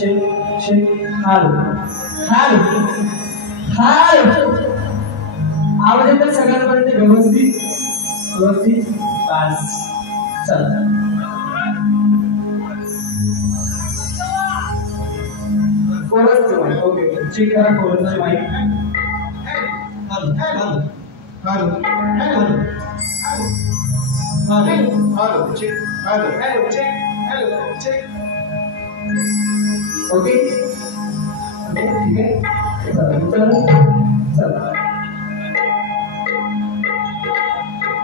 Hello hello hello आवाज येतो सगळ्यांपर्यंत व्यवस्थित व्यवस्थित पास चला कोरसचं माईक ओके चेक करा कोरसचं mike hello hello hello hello hello check hello check okay ठीक है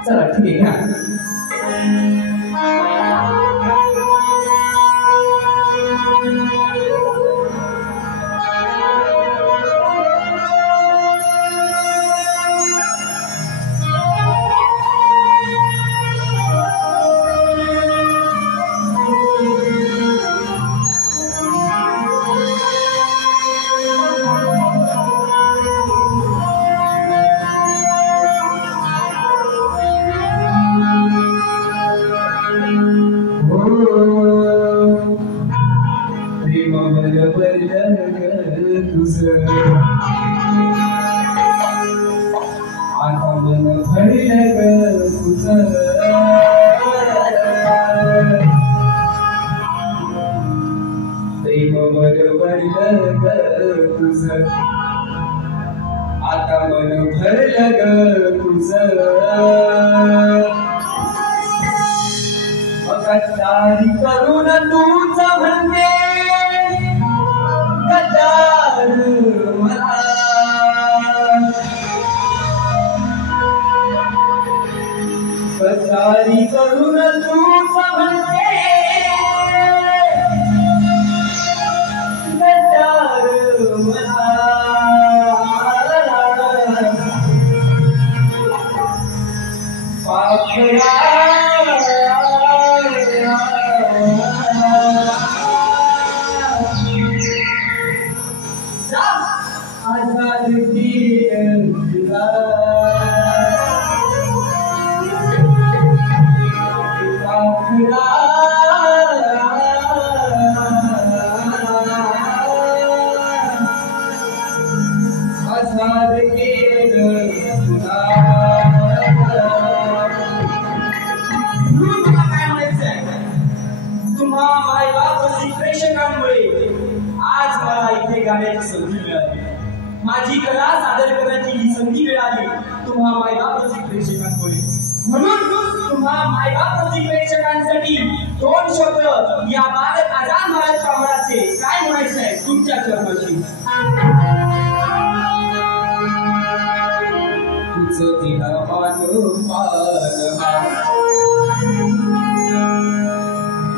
चला ठीक है आता मन भरलं ग तुझं गद्दारी करून तूच म्हणते गद्दार मला गद्दारी करून तूच म्हणते गद्दार मला माझी कला सादर करण्याची ही संधी मिळाली तुम्हा मायबाप रसिक प्रेक्षकांमुळे म्हणून तुम्हा मायबाप रसिक प्रेक्षकांसाठी दोन शब्द या बालक आजान बालक कामराचे काय म्हणायचं आहे तुमच्या चरणाशी तुझं दिला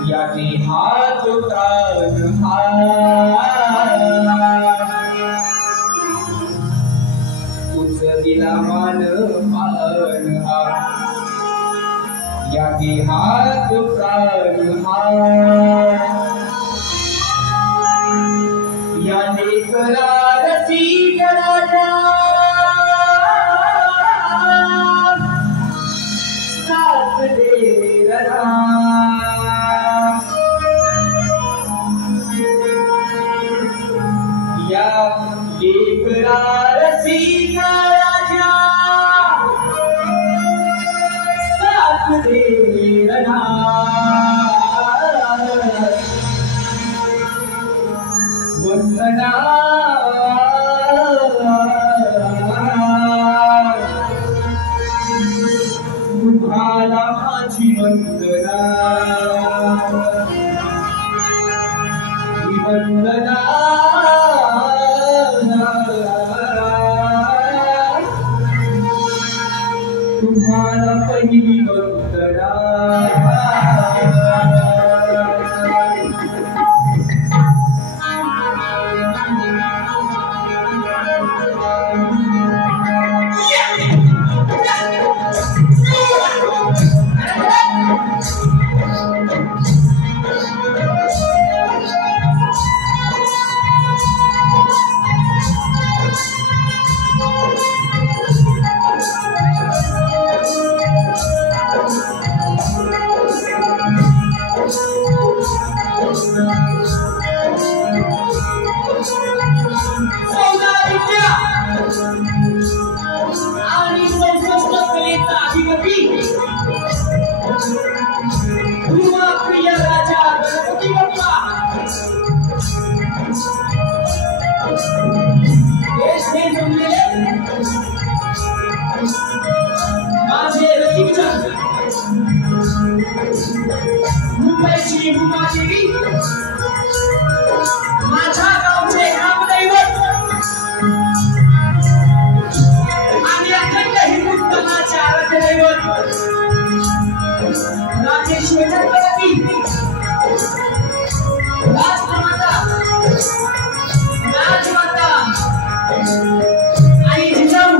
याची हात प्राण दिला मान याके हात प्राण या लेकरा रसिक राजा साथ दे रहा या लेकरा रसिक वंदना तुम्हाला माझी वंदना वंदना तुम्हाला पहिली वंदना गावची भूमादेवी, माझ्या गावचे ग्रामदैवत आणि अखंड हिंदुस्थानाचे आराध्य दैवत राजेश्वर छत्रपती राजमाता आई जिजाऊ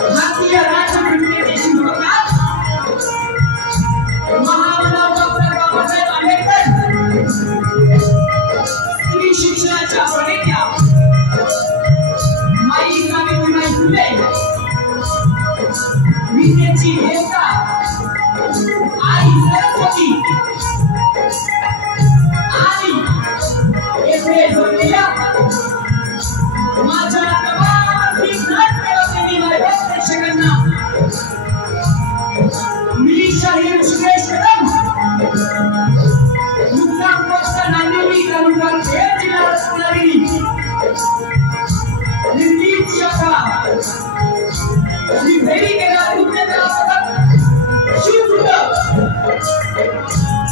भारतीय राज्यघटनेचे शिल्पकार महामानव डॉक्टर बाबासाहेब आंबेडकर, स्त्री शिक्षणाच्या प्रणेत्या माई सावित्रीबाई फुले, विद्येची देवता आई सरस्वती आणि येथे जोडलेल्या माझ्या प्रेक्षकांना मी शाहीर ऋषिकेश कदम, मुक्काम पोस्ट नांदिवली तालुका खेड जिल्हा रत्नागिरी, हिंदी शाखा श्री भैरी केदार नृत्य पथक शिवदुर्ग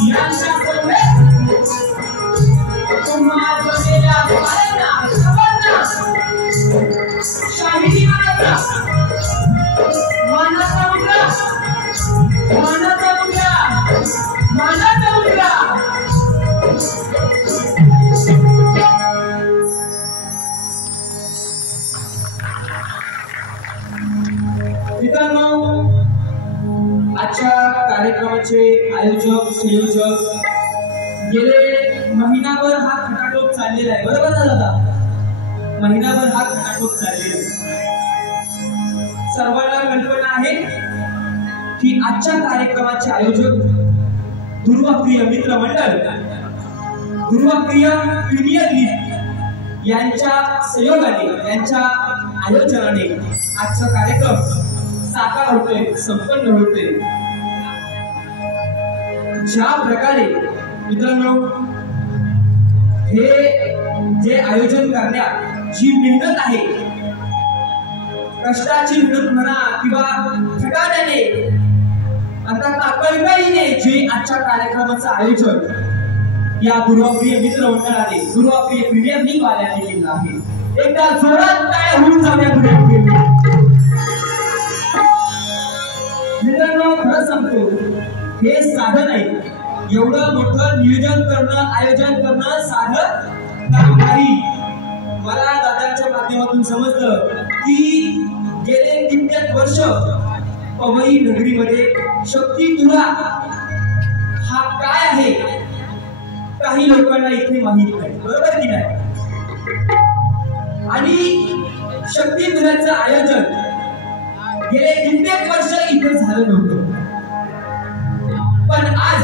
यांच्या समवेत तुम्हा जोडलेल्या भावांना सर्वांना शाहिरी मानाचा मुद्रा, मानाचा मुद्रा, मानाचा मुद्रा. मित्रांनो, आजच्या कार्यक्रमाचे आयोजक संयोजक गेले महिनाभर हा खटाटोप चाललेला आहे, बरोबर ना दादा? महिनाभर हा खटाटोप चाललेला आहे. सर्वांना कल्पना आहे की आजच्या कार्यक्रमाचे आयोजक दुर्वाप्रिय मित्र मंडळ, दुर्वाप्रिय प्रीमियर लीग यांच्या सहयोगाने, यांच्या आयोजनाने आजचा कार्यक्रम साकार होतोय, संपन्न होतोय. ज्या प्रकारे मित्रांनो हे जे आयोजन करण्यात जी मेहनत आहे, कष्टाची मेहनत म्हणा किंवा झटाट्याने आता कळकळीने जे आजच्या कार्यक्रमाचं आयोजन या दुर्वाप्रिय मित्र मंडळाने, दुर्वाप्रिय प्रीमियर लीग वाल्याने केलं आहे. एकदा जोरात टाळ्या होऊन जाऊया दुर्वाप्रिय मित्रांनो. खरं सांगतो, हे साधन आहे. एवढं मोठं नियोजन करणं, आयोजन करणं साधन काम नाही. मला दादांच्या माध्यमातून समजलं की गेले कित्येक वर्ष पवई नगरीमध्ये शक्ती तुरा हा काय आहे काही लोकांना इथे माहित नाही, बरोबर की नाही? आणि शक्ती तुऱ्याचं आयोजन गेले कित्येक वर्ष इथे झालं नव्हतं. पण आज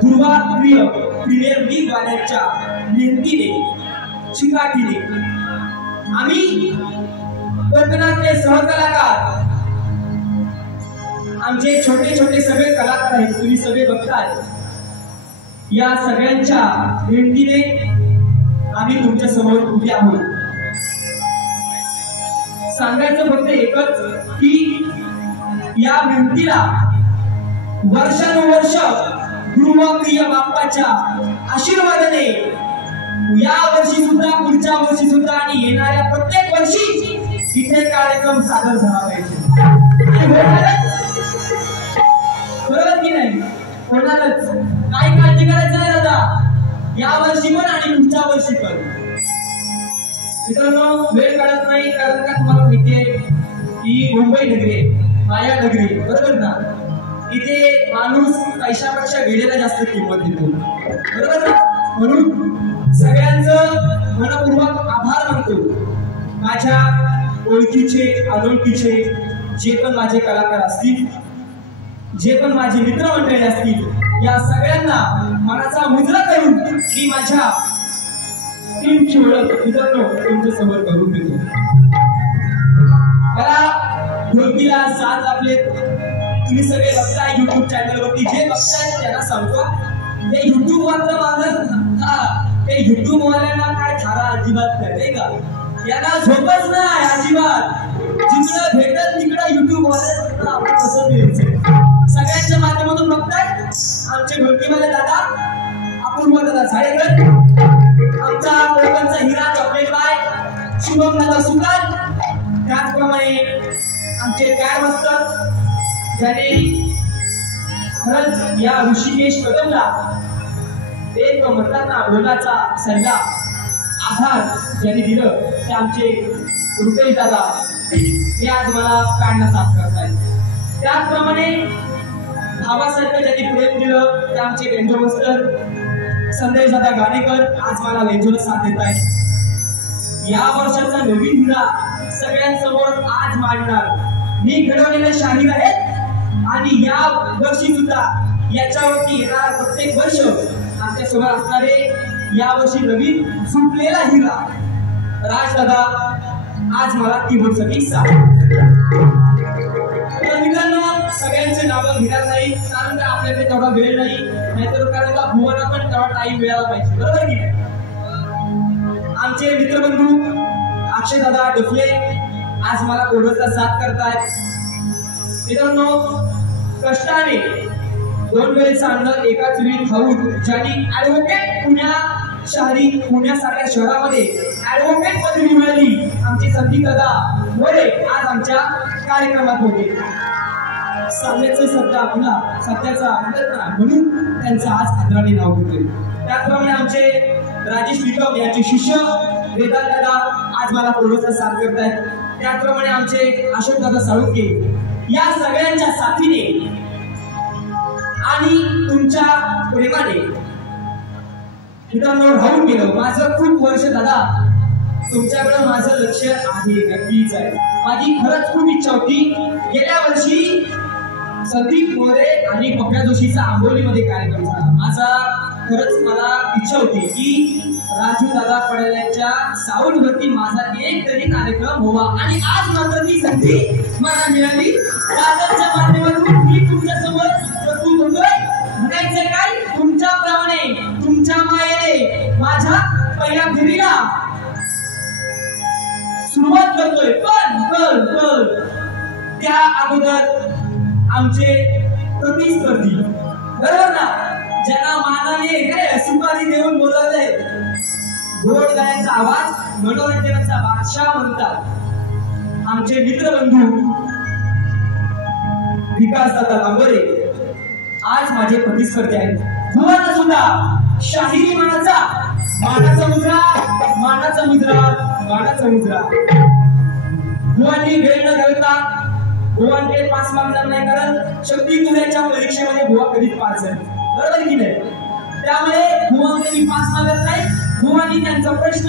दुर्वाप्रिय प्रीमियर लीग वाल्यांच्या मेहनतीने, चिकाटीने आम्ही कोकणातले सहकलाकार, आमचे छोटे छोटे सगळे कलाकार आहेत, तुम्ही सगळे बघताय, या सगळ्यांच्या मेहनतीने आम्ही तुमच्या समोर उभे आहोत. सांगायचं फक्त एकच की या मेहनतीला वर्षानुवर्ष दुर्वाप्रिय बाप्पाच्या आशीर्वादाने या वर्षी सुद्धा, पुढच्या वर्षी सुद्धा आणि येणाऱ्या प्रत्येक वर्षी इथे कार्यक्रम सादर झाला पाहिजे. बरोबर की नाही? होणारच, काही काळजी करायचं नाही दादा, या वर्षी पण आणि पुढच्या वर्षी पण. मित्रांनो, वेळ काढत नाही, कारण का तुम्हाला माहितीये ही मुंबई नगरी आहे, माया नगरी, बरोबर ना? इथे माणूस पैशापेक्षा गेलेला जास्त किंमत देतो, बरोबर ना? म्हणून सगळ्यांचं मनपूर्वक आभार मानतो. माझ्या ओळखीचे, अनोळखीचे जे पण माझे कलाकार असतील, जे पण माझे मित्रमंडळी असतील, या सगळ्यांना मनाचा मुजरा करून मी माझ्या टीमची ओळख मित्रांनो तुमच्या समोर करून देतो. मला ढोलकीला साथ आपले तुम्ही सगळे बघताय युट्यूब चॅनलवरती, जे बघताय त्यांना सांगतो, हे युट्यूब वालं माझं, ते युट्यूब वाल्यांना काय थारा अजिबात नाही का? यांना झोपच नाही अजिबात. जिकडं भेटत तिकडं युट्यूब वाले आपण कसं द्यायचं. सगळ्यांच्या माध्यमातून बघताय आमचे ढोलकीवाले दादा अपूर्व दादा झाडेकर, आमचा कोकणचा हिरा चॉकलेट बाय शुभम दादा सुतार, त्याचप्रमाणे आमचे काय मास्तर ज्याने खरंच या ऋषिकेश कदमला एक म्हणतात ना बोलाचा सल्ला आधार ज्यांनी दिलं ते आमचे रुपेश दादा, हे आज मला काढणं साफ करतायत. त्याचप्रमाणे भावासारखं ज्यांनी प्रेम दिलं ते आमचे वेंजो मास्टर संदेश दादा गाडेकर आज मला वेंजोला साथ देत आहेत. या वर्षाचा नवीन हिरा सगळ्यांसमोर आज मांडणार मी घडवलेले शाहीर आहेत आणि या वर्षी सुद्धा याच्यावरती येणारा प्रत्येक वर्ष आमच्या समोर असणारे या वर्षी नवीन सुटलेला हिरा राजदादा आज मला कीबोर्डसाठी साथ. तर मित्रांनो सगळ्यांचे नावं घेणार नाही कारण का आपल्याकडे तेवढा वेळ नाही, नाहीतर कारण का भुवना पण तेवढा टाइम मिळाला पाहिजे, बरोबर की नाही. आमचे मित्रबंधू अक्षय दादा डफले आज मला कोडचा साथ करतायत. मित्रांनो कष्टाने 2 वेळेचं अन्न एकाच वेळी खाऊन ज्यांनी ऍडव्होकेट पुण्यासारख्या शहरामध्ये ऍडव्होकेट पदवी मिळाली आमचे संदीप दादा मोरे आज आमच्या कार्यक्रमात होते. सामन्याचं सत्ता आपला सत्याचा म्हणून त्यांचं आज आदराने नाव घेतोय. त्याचप्रमाणे आमचे राजेश निकम यांचे शिष्य वेदांत दादा आज मला कोडचा साथ करतायत. त्याचप्रमाणे आमचे अशोक दादा साळुंके या सगळ्यांच्या साथीने आणि तुमच्या प्रेमाने मित्रांनो राहून गेलं माझं खूप वर्ष. दादा तुमच्याकडे माझं लक्ष आहे, नक्कीच आहे. माझी खरंच खूप इच्छा होती गेल्या वर्षी संदीप मोरे आणि पप्या जोशीचा आंबोलीमध्ये कार्यक्रम झाला. खरंच मला इच्छा होती की राजू दादा पडल्याच्या साऊंडवरती माझा एक तरी कार्यक्रम व्हावा आणि आज मात्र ती संधी मला मिळाली. दादाच्या माध्यमातून मी तुमच्या समोर प्रस्तुत होतोय. म्हणायचं काय तुमच्याप्रमाणे तुमच्या मायेने माझ्या पहिल्या फेरीला सुरुवात करतोय. पण त्या अगोदर आमचे प्रतिस्पर्धी बरोबर ना ज्यांना मानाने सुपारी देऊन बोलावलंय, गोड गायचा आवाज मनोरंजनाचा बादशाह म्हणतात आमचे मित्रबंधू विकास दादा लांबोरे आज माझे प्रतिस्पर्धी आहेत. भुवना सुद्धा शाहिरी मानाचा मुजरा भुवांनी वेळ न घालता भुवांकडे पास मागणार नाही कारण शक्ती तुऱ्याच्या परीक्षेमध्ये भुवा कधीच पास झाले, बरोबर की नाही. त्यामुळे भुवांकडे मी पास मागत नाही. भुवांनी त्यांचा प्रश्न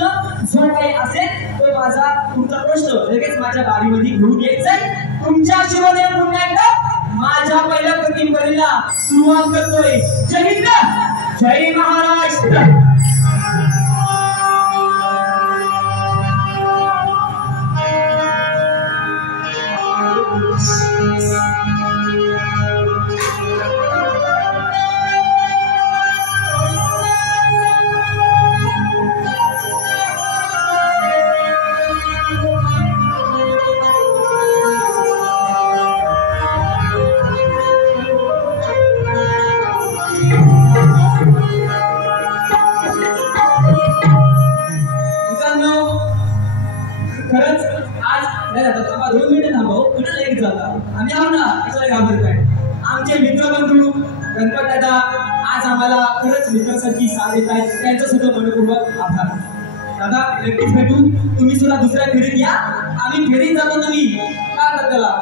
जो काही असेल तो माझा तुमचा प्रश्न लगेच माझ्या गाडीमध्ये घेऊन यायचाय. तुमच्या आशीर्वादाने पुन्हा एकदा माझ्या पहिल्या प्रतिस्पर्धीला सुरुवात करतोय. जय हिंद, जय महाराष्ट्र. खरंच आज 2 मिनिटं थांबव कुठं लेट झाला आम्ही आहो ना कसं घाबरताय. आमचे मित्रबंधू गणपत दादा आज आम्हाला खरंच मित्रांसारखी साथ देत आहेत. त्यांचं सुद्धा मनपूर्वक आभार. दादा नक्कीच भेटू. तुम्ही सुद्धा दुसऱ्या फेरीत या. आम्ही फेरीत जातो ना मी काय त्याला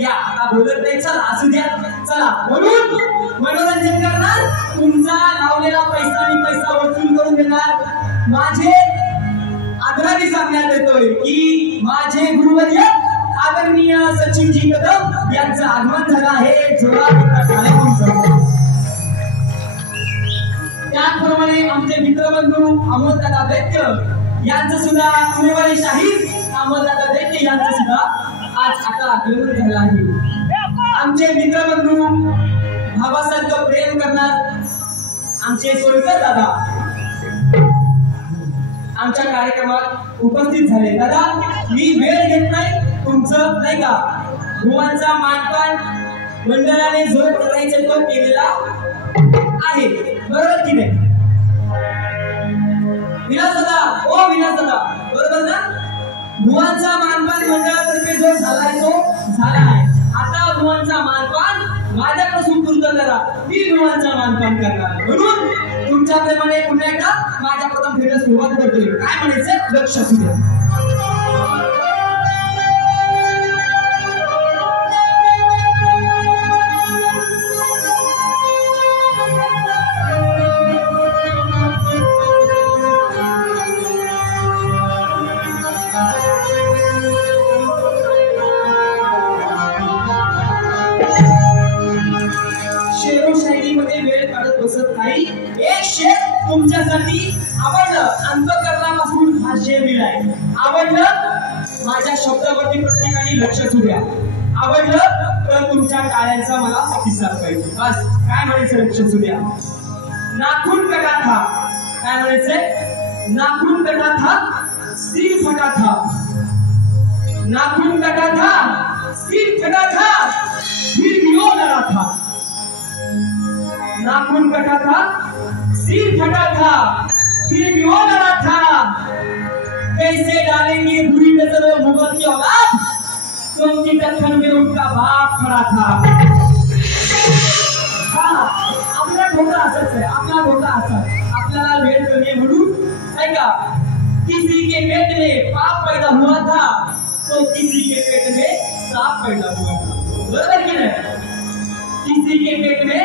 या आता बोलत नाही. चला असू द्या, चला म्हणून मनोरंजन करणार. तुमचा लावलेला पैसा मी पैसा वसूल करून देणार. माझे आदराने सांगण्यात येतोय की माझे गुरुवर्य आदरणीय सचिनजी कदम यांचं आगमन झालं आहे. त्याचप्रमाणे आमचे मित्रबंधू अमोलदादा दैत्य यांचं सुद्धा पुणेवाले शाहीर अमोलदादा दैत्य यांचं सुद्धा आज आता आगमन झालं आहे. आमचे मित्रबंधू भावासारखं प्रेम करणार आमचे सोयकर दादा आमच्या कार्यक्रमात उपस्थित झाले. दादा मी वेळ घेत नाही तुमचं नाही का भुवांचा मानपान मंडळाने जो करायचा तो केलेला आहे, बरोबर की नाही? विलास दादा, ओ विलास दादा, बरोबर ना? भुवनचा मानपान मंडळातर्फे जो झालाय तो झाला आहे. आता भुवनचा मानपान माझ्याकडे सुपूर्द करा. मी भुवनचा मानपान करणार. म्हणून तुमच्या प्रेमाने पुन्हा एकदा माझ्या प्रथम फेरीला सुरुवात करतोय. काय म्हणायचं लक्ष असू द्या. एक शेर तुमच्यासाठी आवडलं, अंतःकरणापासून हा शेर लिहिलाय. आवडलं माझ्या शब्दावरती प्रत्येकाने लक्ष द्या. आवडलं तर तुमच्या टाळ्यांचा मला प्रतिसाद पाहिजे. बस काय म्हणायचं लक्ष द्या. नाखून कटा था, काय म्हणायचंय? नाखून कटा था सिर फटा था. नाखून कटा था सिर फटा था फिर भी वो लड़ा था. नाखून कटा था सिर फटा था फिर भी वो लड़ा था. कैसे डालेंगे बुरी नजरों मुगल की औलाद, क्योंकि दखन में उनका बाप खड़ा था. आपला धोका असाच आहे, आपला धोका असा. आपल्याला वेळ कमी आहे म्हणून नाही का, किसी के पेट में पाप पैदा हुआ था तो किसी के पेट में सांप पैदा हुआ था. बरोबर की नाही? किसी के पेट में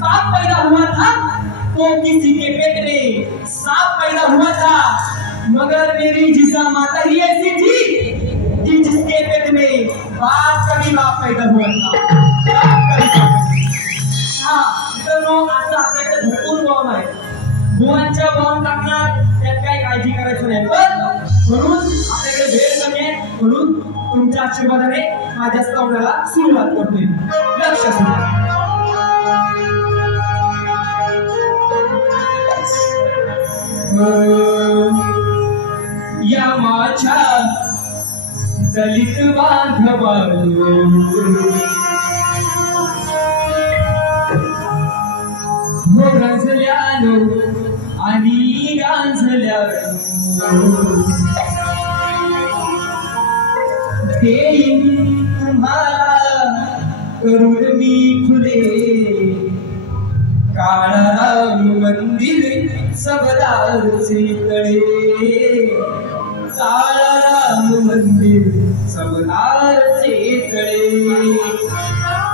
सांप पैदा हुआ था तो किसी के पेट में सांप पैदा हुआ था. मगर मेरी जिजा माता ही ऐसी थी कि जिसके पेट में बाप कभी बाप पैदा हुआ था. मित्रांनो, असं आपल्याकडे भरपूर बॉम्ब आहे. भुवनच्या बॉम्ब टाकणार त्यात काही काळजी करायची नाही. पण म्हणून आपल्याकडे वेळ कमी आहे, म्हणून तुमच्या आशीर्वादाने माझ्या स्तवनाला सुरुवात करतोय. लक्ष द्या. या माझ्या दलित बांधवांनो, हो रंजल्यानो आणि गांजल्यानो, देईन तुम्हाला करून मी खुले काळाराम मंदिर सबदारचे तळे. काळाराम मंदिर सबदारचे तळे.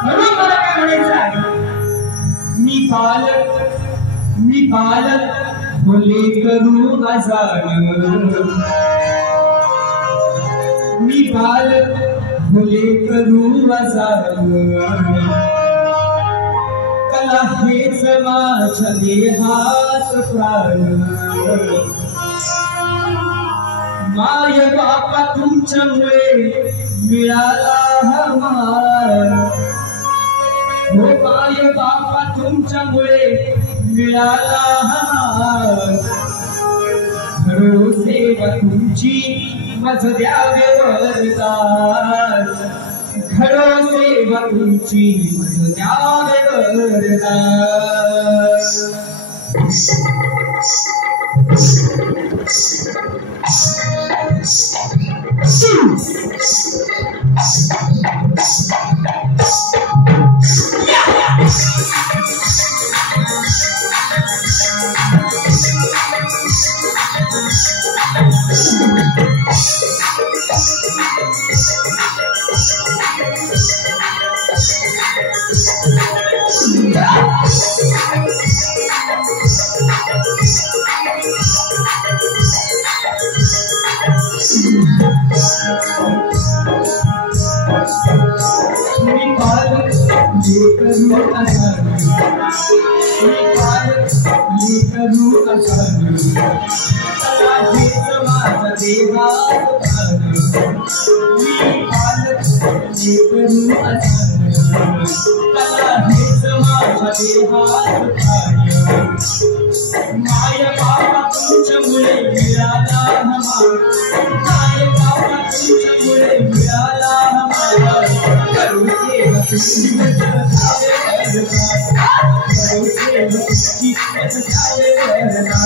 म्हणून मला काय म्हणायचं आहे, मी बालक भोले करू आजान. मी बालक भोले करू आजान. कला हेच माझ्या देहात प्राण. माय बापा तुमच्यामुळे मिळाला हा मान. हो माय बापा तुमच्यामुळे मिळाला हा मान. घडो सेवा तुमची मज द्यावे वरदान. घडो सेवा तुमची मज द्यावे वरदान. तुझी मज जावे वरना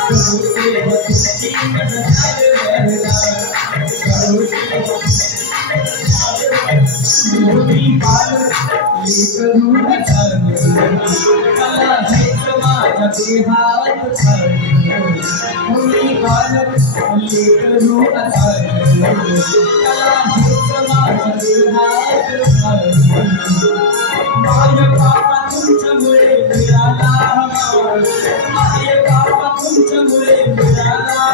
करू सेवा तुझी मज जावे वरना मोठी बाल लेकरू कला हेच माझ्या देहात मोठी बाल लेकरू कला हेच माझ्या देहात माय बाबा तुमच्यामुळे मिळाला माय बाबा तुमच्यामुळे मिळाला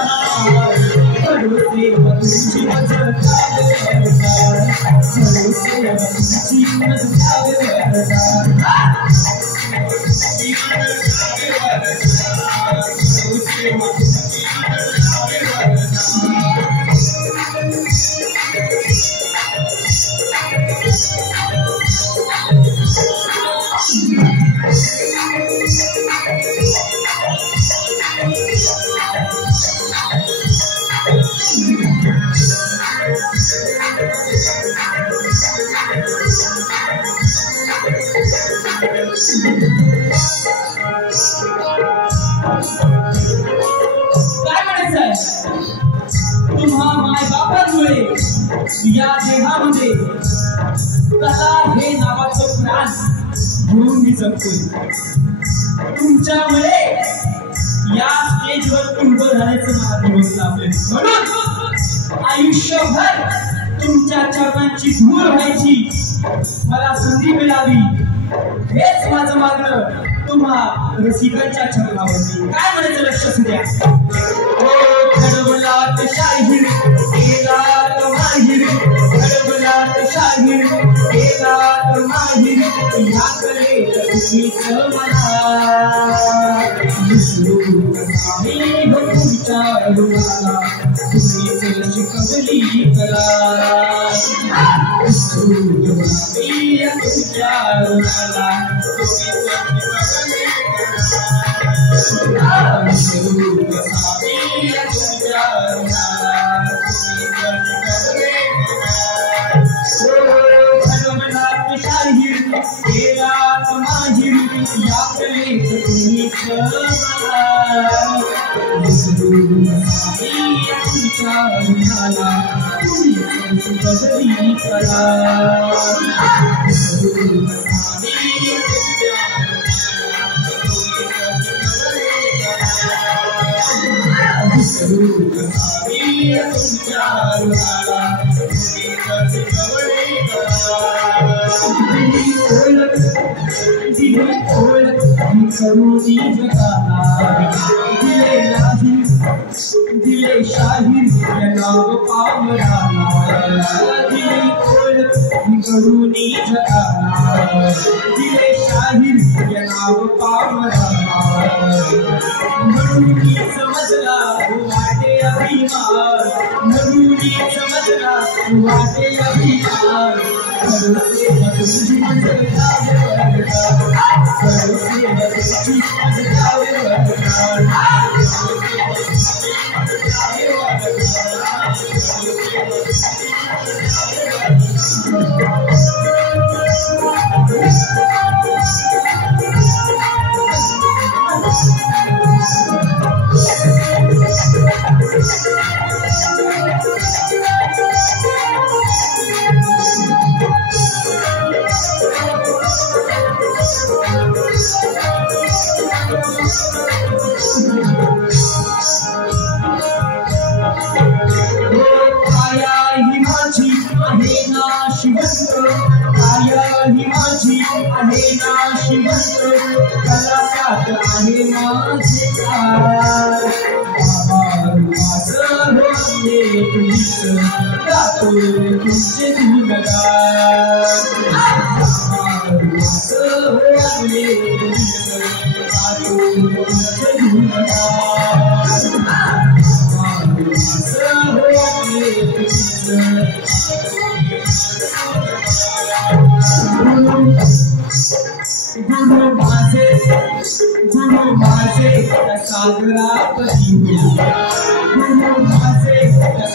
करू सेवा तुझी मज जावे वरना करू सेवा तुझी मज जावे वरना तुम्हा माय बापांमुळे या देहामध्ये कला हे नावाचं प्राण घेऊन मी जगतोय तुमच्यामुळे या स्टेजवर उभं राहण्याचं मला दिवस लाभले म्हणून आयुष्यभर तुमच्या चरणांची धूळ व्हायची मला संधी मिळावी हेच माझं मागणं तुम्हा रसिकांच्या चरणावरती काय म्हणायचं लक्ष सुद्या खडबलात शाहीर केलात माहीर खडबलात शाहीर केलात माहीर याकडे तुम्हीच मला विसरू नाही हो तुमच्या रुणाला तुम्हीच शिकवली कला विसरू नाही तुमच्या रुणाला दिले शाहीर नाव पावराला दिले ओळख करुणी जगाला दिले शाहीर नाव पावराला म्हणून समजला वाटे अभिमान म्हणून समजला वाटे अभिमान करू सेवा तुझी मज जावे वरना करू सेवा तुझी मज जावे वरना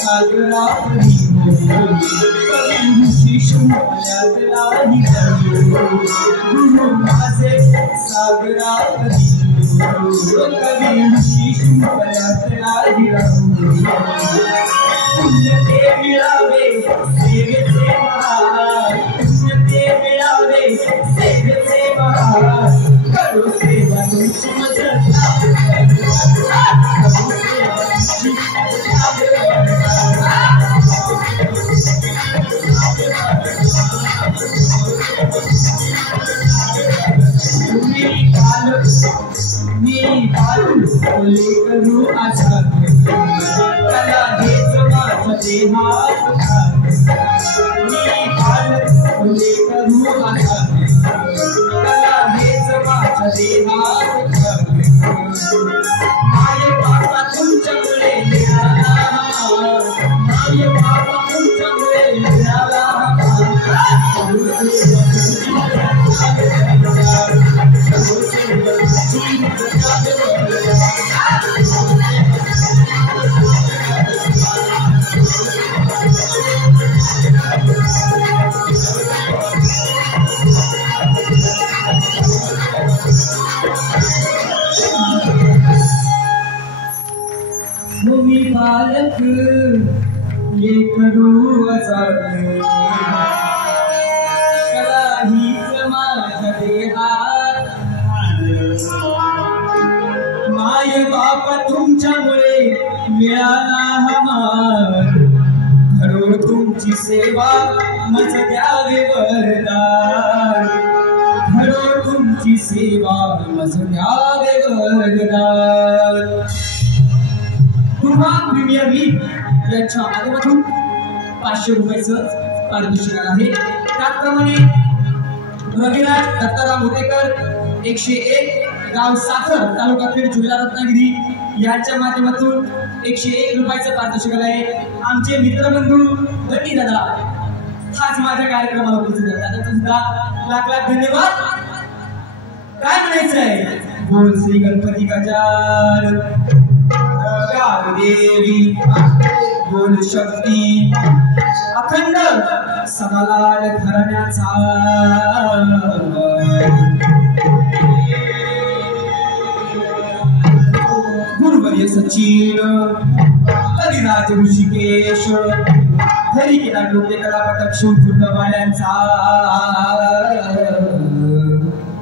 सागरा गुरु माझे सागरावरी कवी शिंपल्यात नाही राहू पुण्य ते मिळावे सेवेचे महान पुण्य ते मिळावे सेवेचे महान करू सेवा तुमची मी बालू बोले करू आशा कला हेच माझं देहात मी बालू बोले करू आशा कला हेच माझं देहात माय बाबा तुमच्यामुळे मिळाला माय बाबा तुमच्यामुळे मिळाला मी बालक ये करू आजार कला हीच माझ्या देहात माय बाप तुमच्यामुळे मिळाला हा मान घरो तुमची सेवा मज द्यावे वरदान घरो तुमची सेवा मज द्यावे वरदान तुम्हा प्रीमियर लीग यांच्या माध्यमातून 500 रुपयाचं पारितोषिक आहे त्याचप्रमाणे रविराज दत्ताराम होतेकर 101 गाव साखर तालुका खेड जिल्हा रत्नागिरी यांच्या माध्यमातून 101 रुपयाचं पारितोषिक आहे आमचे मित्रबंधू गटी दादा हाच माझ्या कार्यक्रमाला उपस्थित आहेत दादा सुद्धा लाख लाख धन्यवाद काय म्हणायचंय बोल श्री गणपती गजानन देवी बोल शक्ती अखंड समालाल घराण्याचा गुरुवर्य सचिन कविराज ऋषिकेश हरी केला डोके कलापटक शिवचूर्ण वाल्यांचा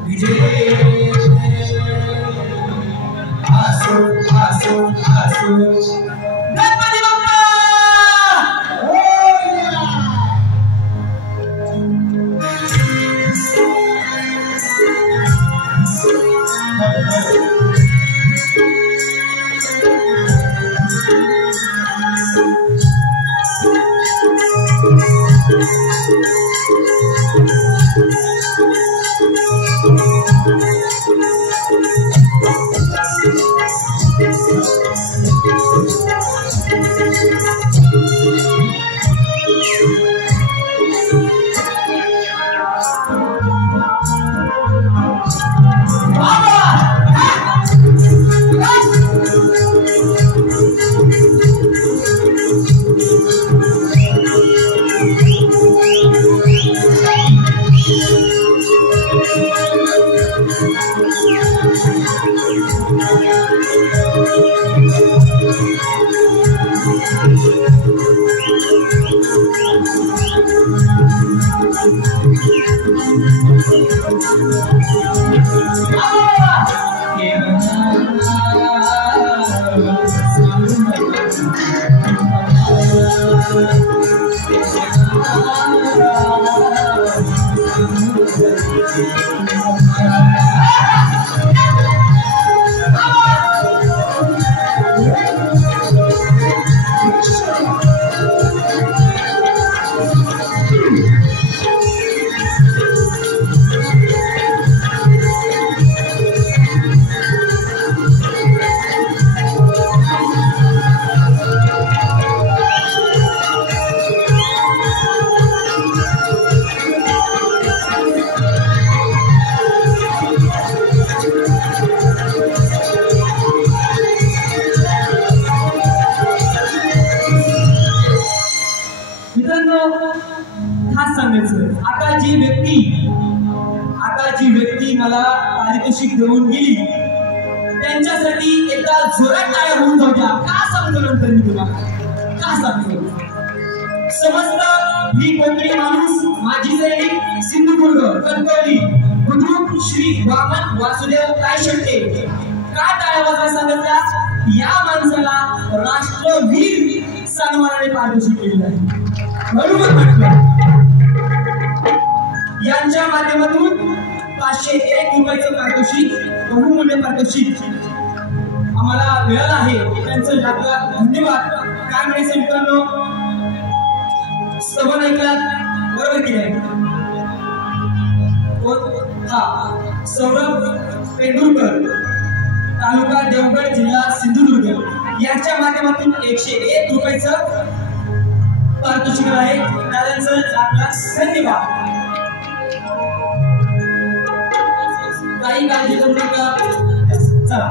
विजय आसो आसो आसो गणपती बाप्पा जी व्यक्ती मला पारितोषिक देऊन गेली त्यांच्यासाठी एकदा जोरात टाळ्या होऊन जाऊ द्या. का सांगतो नंतर मी तुला, का सांगतो. समजतं मी कोकणी माणूस, माझी सैनिक सिंधुदुर्ग कणकवली बुद्रुक श्री वामन वासुदेव कायशेट्टे. का टाळ्या वाजवायला सांगितल्या? या माणसाला राष्ट्रवीर सन्मानाने पारितोषिक केलेलं आहे म्हणून म्हटलं. यांच्या माध्यमातून 501 रुपयाचं पारितोषिक, बहुमूल्य पारितोषिक आम्हाला मिळालं आहे. त्यांचं लाख धन्यवाद. काय म्हणायचं मित्रांनो, स्तवन ऐकलात बरोबर की नाही? हा, सौरभ पेंडुरकर, तालुका देवगड, जिल्हा सिंधुदुर्ग यांच्या माध्यमातून 101 रुपयाचं पारितोषिक आहे. दादांचं लाख धन्यवाद. काही काळजी करू नका. चला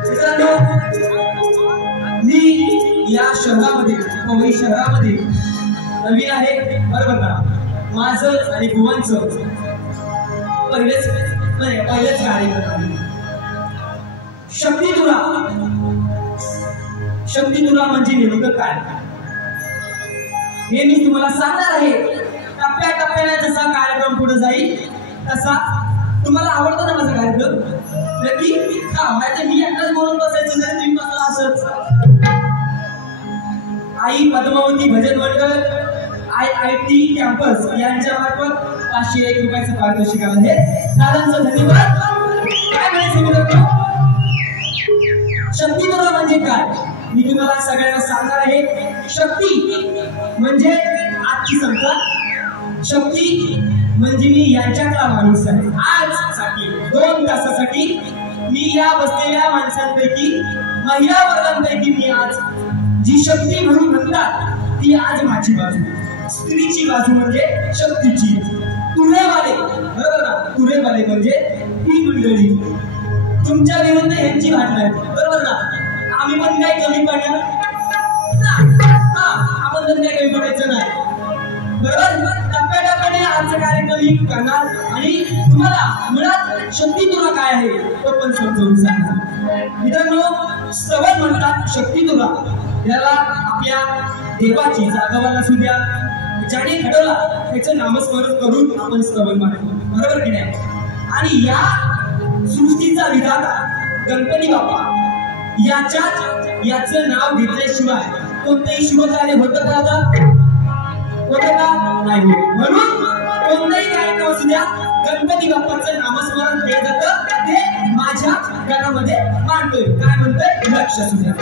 मित्रांनो, मी या शहरामध्ये पवई शहरामध्ये नवीन आहे बरोबर ना. माझं आणि बुवांचं पहिलेच कार्यक्रम आहे. शक्तितुरा म्हणजे नेमकं काय हे मी तुम्हाला सांगणार आहे. टप्प्याटप्प्याने जसा कार्यक्रम पुढे जाईल तसा. तुम्हाला आवडतो ना माझा कार्यक्रम? नक्की का माहिती. मी एकटाच बोलून बसायचं जर तुम्ही बसला असंच. आई पद्मावती भजन मंडळ IIT कॅम्पस यांच्या मार्फत 501 रुपयाचं पारितोषिक आहे. दादांचं धन्यवाद. काय म्हणायचं मित्रांनो, शक्तितुरा म्हणजे काय मी तुम्हाला सगळ्यांना सांगणार आहे. शक्ती म्हणजे आजची संख्या, शक्ती म्हणजे मी यांच्यातला माणूस आहे. आज साठी 2 तासासाठी मी या बसलेल्या माणसांपैकी, महिला वर्गांपैकी मी आज जी शक्ती म्हणून म्हणतात ती आज माझी बाजू, स्त्रीची बाजू म्हणजे शक्तीची. तुरेवाले बरोबर ना, तुरेवाले म्हणजे ती मंडळी. तुमच्या विरुद्ध यांची भांडण आहे बरोबर ना. आम्ही पण काही कमी पडणार, आपण तर काही कमी पडायचं नाही बरोबर. टप्प्याटप्प्याने आजचा कार्यक्रम करणार आणि तुम्हाला मुळात शक्तितुरा काय आहे तो पण समजावून सांगणार. मित्रांनो, स्तवन म्हणतात शक्तितुरा. याला आपल्या देवाची जागवाला सुद्धा ज्याने घडवला त्याचं नामस्मरण करून आपण स्तवन म्हणतो बरोबर की नाही. आणि या सृष्टीचा विधाता गणपती बाप्पा याचं नाव घेतल्याशिवाय कोणतेही शुभ कार्य होतं का? आता होतं का? नाही होत. म्हणून कोणताही कार्यक्रम असू द्या गणपती बाप्पाचं नामस्मरण केलं जातं. ते माझ्या गाण्यामध्ये मांडतोय. काय म्हणतोय? लक्ष असू द्या.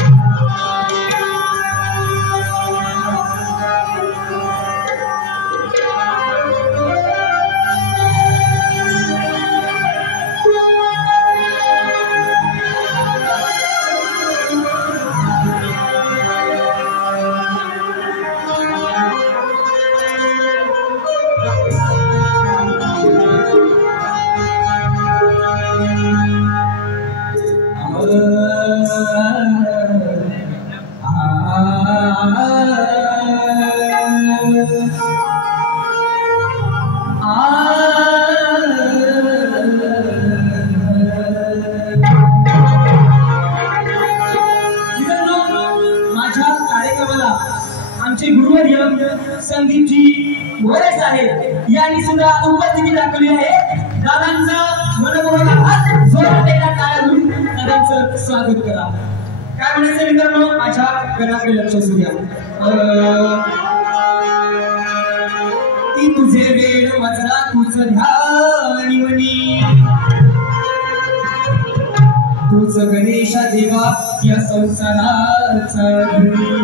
आमचे गुरुवर्य संदीपजी मोरे साहेब यांनी सुद्धा उपस्थिती दाखवली आहे. दादांचं मनपूर्वक जोरात एका टाळ्यातून दादांचं स्वागत करा. काय म्हणायचं मित्रांनो, माझ्या घराकडे लक्ष असू द्या. ती तुझे वेळ वजरा तुझ ध्यान मनी, तूच गणेशा देवा या संसाराचा धनी.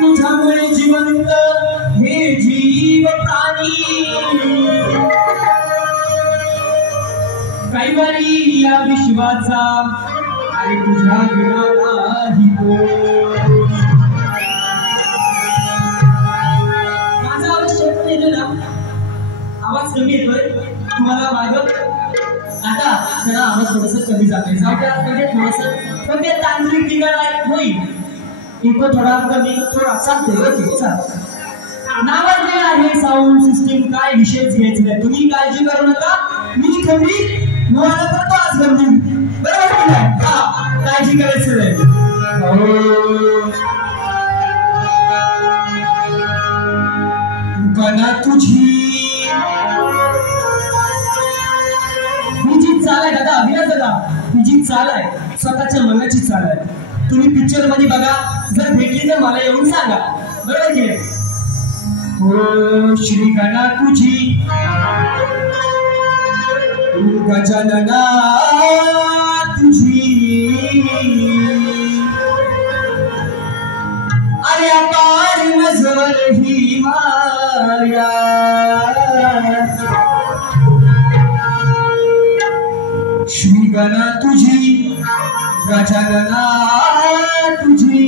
तुझ्यामुळे जिवंत हे जीव प्राणी, कैवारी या विश्वाचा आणि तुझ्या विना नाही कोण. माझा आवाज शेवट येतो ना, आवाज कमी येतोय तुम्हाला माझं. आता जरा आवाज थोडस कमी जातोय. म्हणजे थोडस पण ते तांत्रिक बिघाड होईल. इथं थोडा कमी थोडा चालते. नावाज आहे साऊंड सिस्टीम काय विषयच घ्यायचं नाही. तुम्ही काळजी करू नका. मी खंडी मोहाना करतो आज गर्दी. बरोबर की नाही? हा, काळजी करायचं नाही. गणा तुझी ही जी चाल आहे दादा, अभिनय दादा, ही जी चाल आहे स्वतःच्या मनाची चाल आहे. तुम्ही पिक्चर मध्ये बघा, जर भेटली तर मला येऊन सांगा. बरोबर की नाही? हो श्री गणा तुझी गजानना तुझी अरे अपार नजर ही माया श्री गणा तुझी गजानना तुझी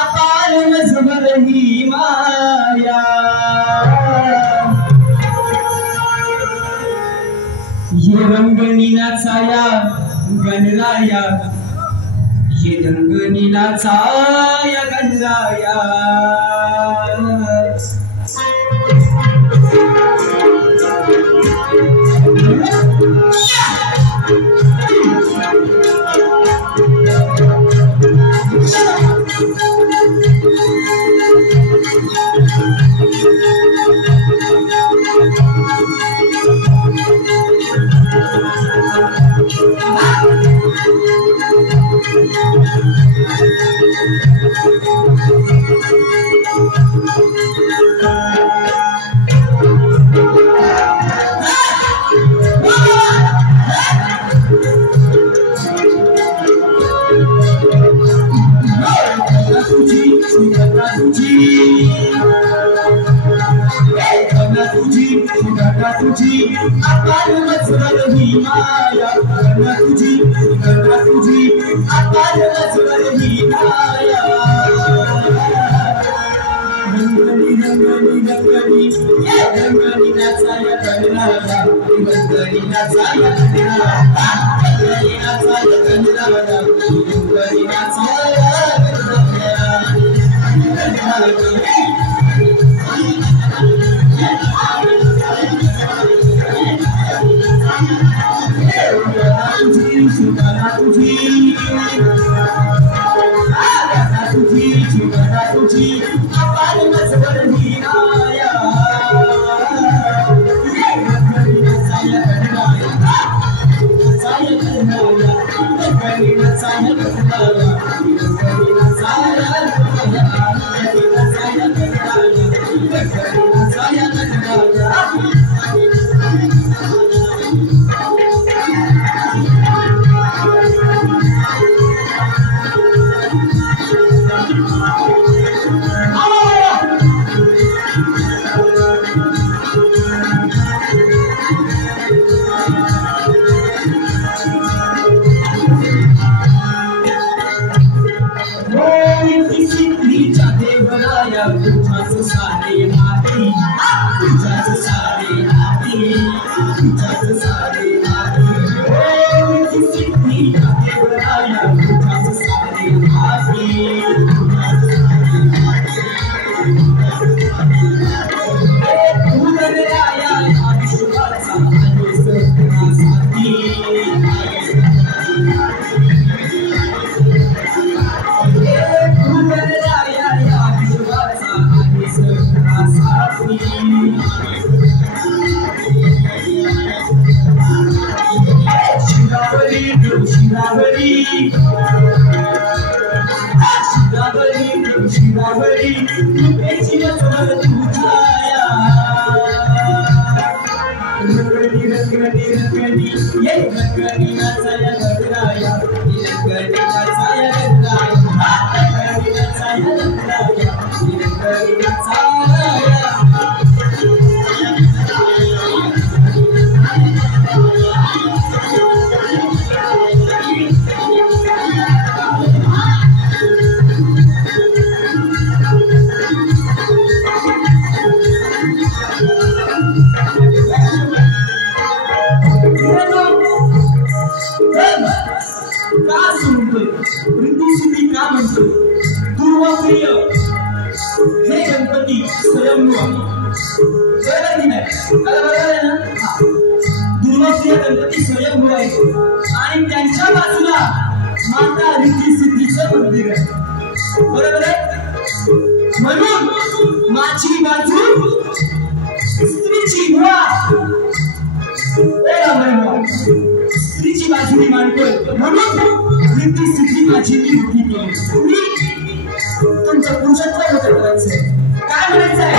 अपार नजर ही माया ये रंगनीला छाया गणराया ये रंगनीला छाया गणराया तुझी अपार नजर ही माया गणा तुझी अपार नजर ही माया रंगनी रंगनी रंगनी रंगनी नाचाया गणराया रंगनी नाचाया गणराया रंगनी नाचाया गणराया रंगनी नाचाया का म्हणतो दुर्वाप्रिय गणपती स्वयंभू आहे. बरोबर की नाही? आता बरोबर आहे ना? दुर्वासुय गणपती स्वयंभू आहे आणि त्यांच्या बाजूला माता रिद्धी सिद्धीचं मंदिर आहे. बरोबर आहे? म्हणून माझी बाजू स्त्रीची मुळा स्त्रीची बाजू मी मांडतो. म्हणून रिद्धी सिद्धी माझी मी मोठी केली. तुम्ही तुमचं पुरुषत्व मोठं करायचंय. काय म्हणायचंय?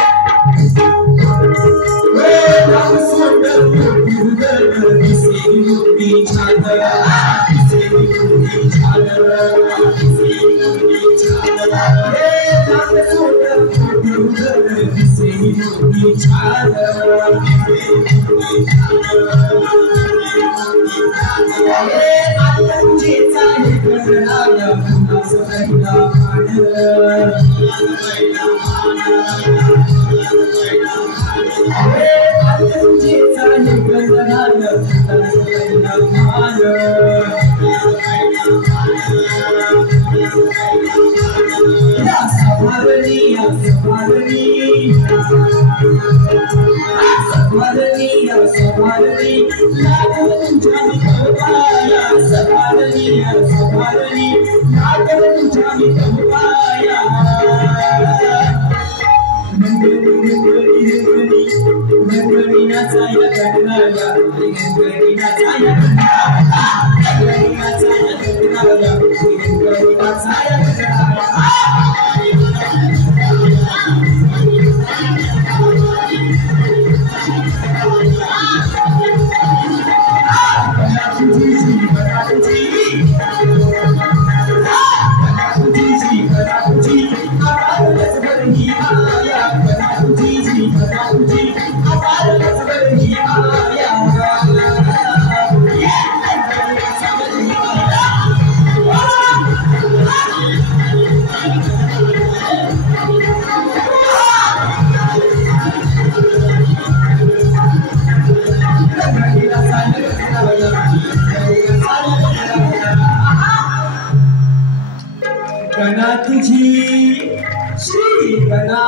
गणा तुझी श्री गणा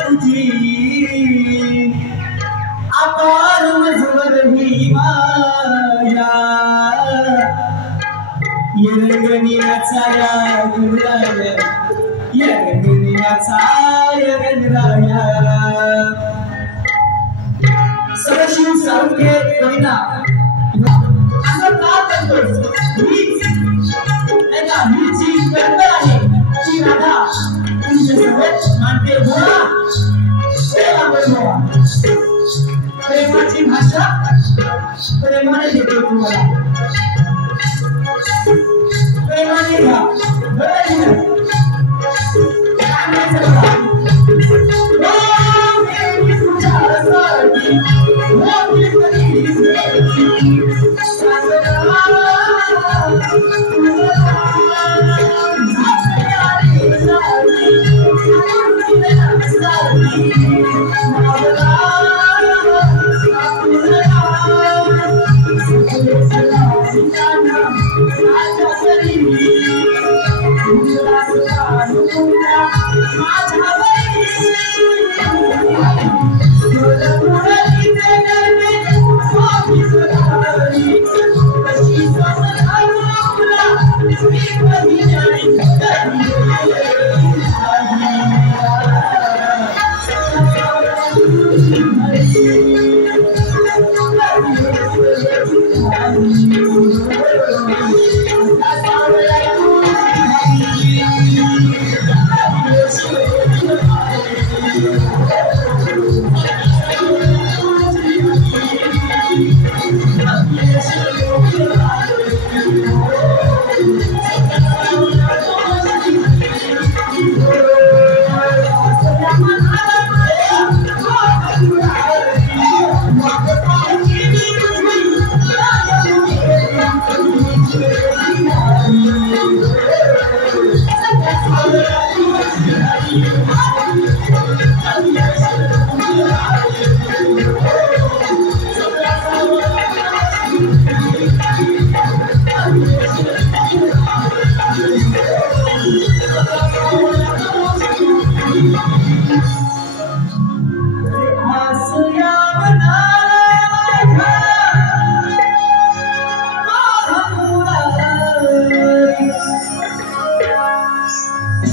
तुझी अपार मजवर ही माया यरंगणीचा या गुणराया यरंगणीचा या गणराया सदाशिव साळुंखे कविता असं का करतोस? मीची गंध आहे ती राधा तुमच्यासोबत मानते बोला बोला. प्रेमाची भाषा प्रेमाने देतो तुम्हाला. प्रेमाने घ्या. बरं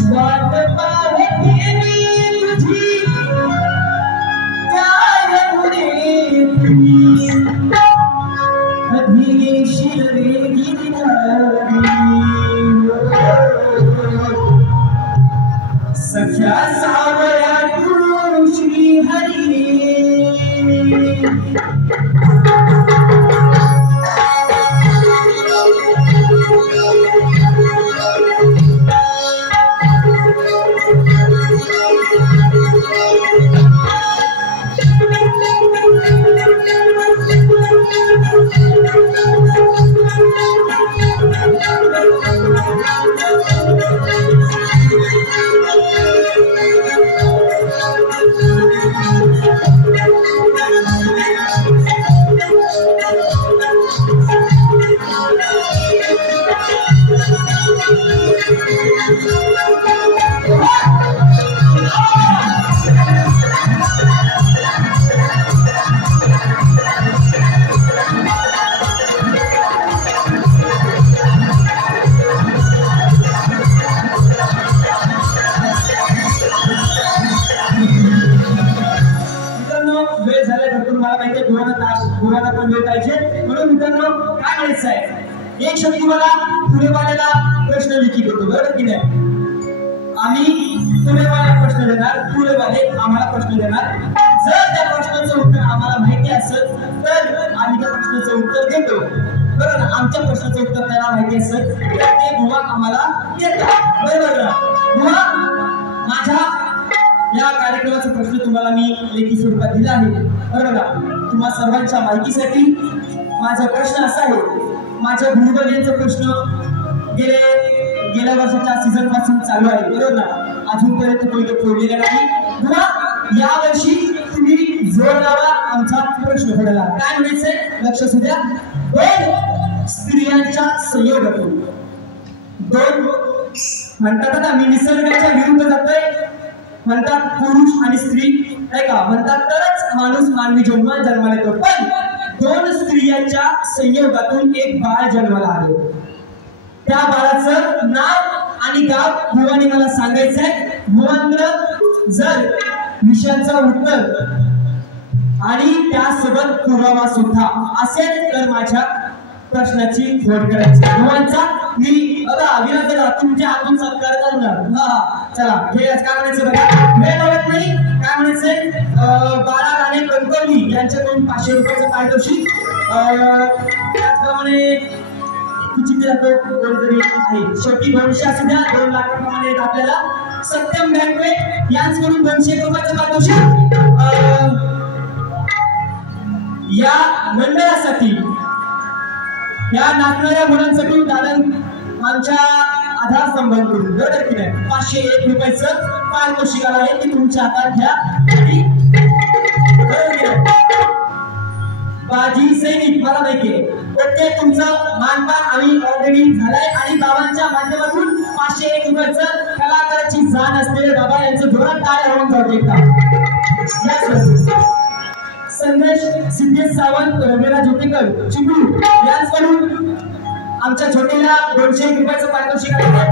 वाट पाहते मी तुझी त्यामुळे कधी येशील रे सख्या सावया तू श्री हरी गुरांना पण वेळ पाहिजे म्हणून मित्रांनो काय म्हणायचं आहे एक शब्द तुम्हाला पुढेवाल्याला प्रश्न लिखित होतो बरोबर की नाही आम्ही पुढेवाल्याला प्रश्न देणार पुढेवाले आम्हाला प्रश्न देणार जर त्या प्रश्नाचं उत्तर आम्हाला माहिती असेल तर आम्ही त्या प्रश्नाचं उत्तर देतो बरोबर आमच्या प्रश्नाचं उत्तर त्याला माहिती असेल तर ते बुवा आम्हाला देतात बरोबर ना बुवा माझ्या या कार्यक्रमाचा प्रश्न तुम्हाला मी लेखी स्वरूपात दिला आहे बरोबर तुम्हा सर्वांच्या माहितीसाठी माझा प्रश्न असा आहे माझ्या गुरुबल यांचा प्रश्न गेल्या वर्षाच्या सीझन पासून चालू आहे बरोबर ना अजूनपर्यंत कोणी तो फोडलेला नाही पुन्हा या वर्षी तुम्ही जोर लावा आमचा प्रश्न पडला काय म्हणायचंय लक्ष असू द्या दोन स्त्रियांच्या संयोगातून दोन म्हणतात ना मी निसर्गाच्या विरुद्ध जातोय म्हणतात पुरुष आणि स्त्री आहे का म्हणतात तरच माणूस मानवी जन्माला येतो पण दोन स्त्रियांच्या संयोगातून एक बाळ जन्माला आले त्या बाळाचं नाव आणि गाव भुवाने मला सांगायचंय भुवांद्र जर विषयाचं उत्तर आणि त्यासोबत पुरावा सुद्धा असेल तर माझ्या प्रश्नाची फोड करायची भुवांचा मी बघा विराजला तुमच्या हातून सत्कार करणार हा चला हे काय म्हणायचं बघा वेळ लावत नाही काय म्हणायचंय बाळा राणे कणकवली यांच्याकडून 500 रुपयाचं पारितोषिक त्याचप्रमाणे कोणतरी आहे शेवटी भविष्य असू द्या 2 लाखाप्रमाणे आपल्याला सत्यम बँकवे यांच्याकडून 200 रुपयाचं पारितोषिक या मंडळासाठी या नाचणाऱ्या मुलांसाठी दादन आमच्या आधारस्तंभांकडून बरोबर की नाही 501 रुपयाचं पारितोषिक आहे ते तुमच्या हातात घ्या आणि बाजी सैनिक मला माहितीये ओके तुमचं मानपान आम्ही ऑलरेडी झालंय आणि बाबांच्या माध्यमातून 501 रुपयाचं कलाकाराची जाण असलेले बाबा यांचं धोरण टाळ्या होऊन जाऊ एकदा संदेश सिद्धेश सावंत रवीरा ज्योतिकर चिपळूण यांच्याकडून आमच्या छोटेला 200 रुपयाचं पारितोषिक आहे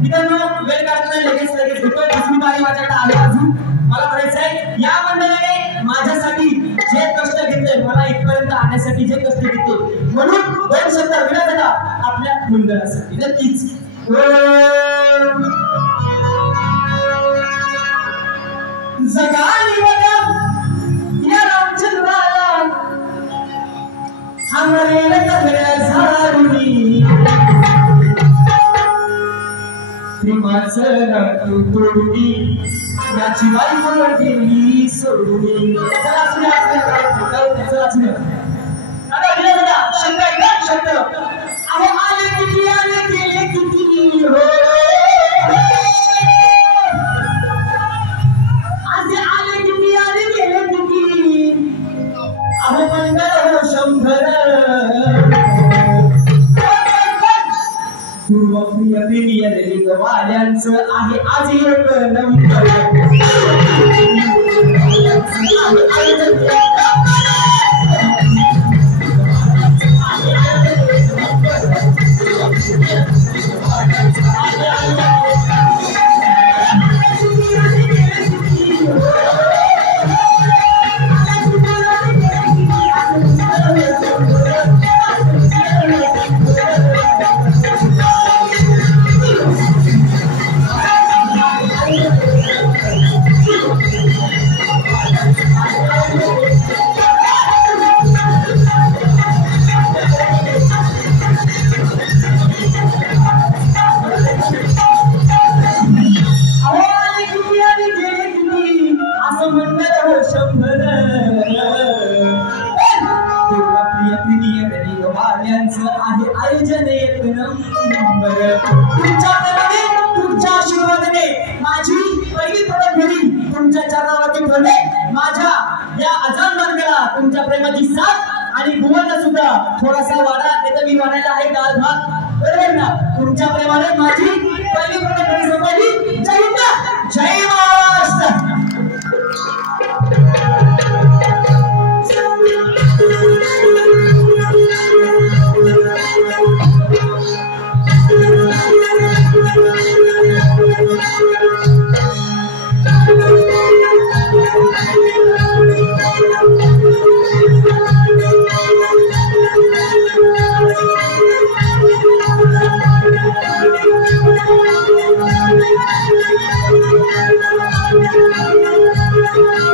मित्रांनो वेळ काढताना लगेच घेतो दुसरी बारी माझ्याकडे आली अजून मला म्हणायचं आहे या मंडळाने माझ्यासाठी जे कष्ट घेतले मला इथपर्यंत आणण्यासाठी जे कष्ट घेतले म्हणून 2 शब्द विना आपल्या मंडळासाठी नक्कीच जगाली बघा या रामचंद्राला हमरे लगड्या झारुनी प्रेमाचं नातू तोडली याची बायको गेली सोडली चला सुना चला सुना आता विना शब्द एकदा शब्द अहो आले किती आले गेले किती हो वाल्यांचं आहे आज एक नवीन आयोजन एक नंबर तुमच्या प्रेमाने तुमच्या आशीर्वादाने माझी पहिली पदक घडी तुमच्या चरणावरती ठेवले माझ्या या अजान मार्गाला तुमच्या प्रेमाची साथ आणि भुवना सुद्धा थोडासा वाडा येथे मी वाढायला आहे गाल भाग बरोबर ना तुमच्या प्रेमाने माझी पहिली पदक घडी संपली जय हिंद जय महाराष्ट्र Thank you.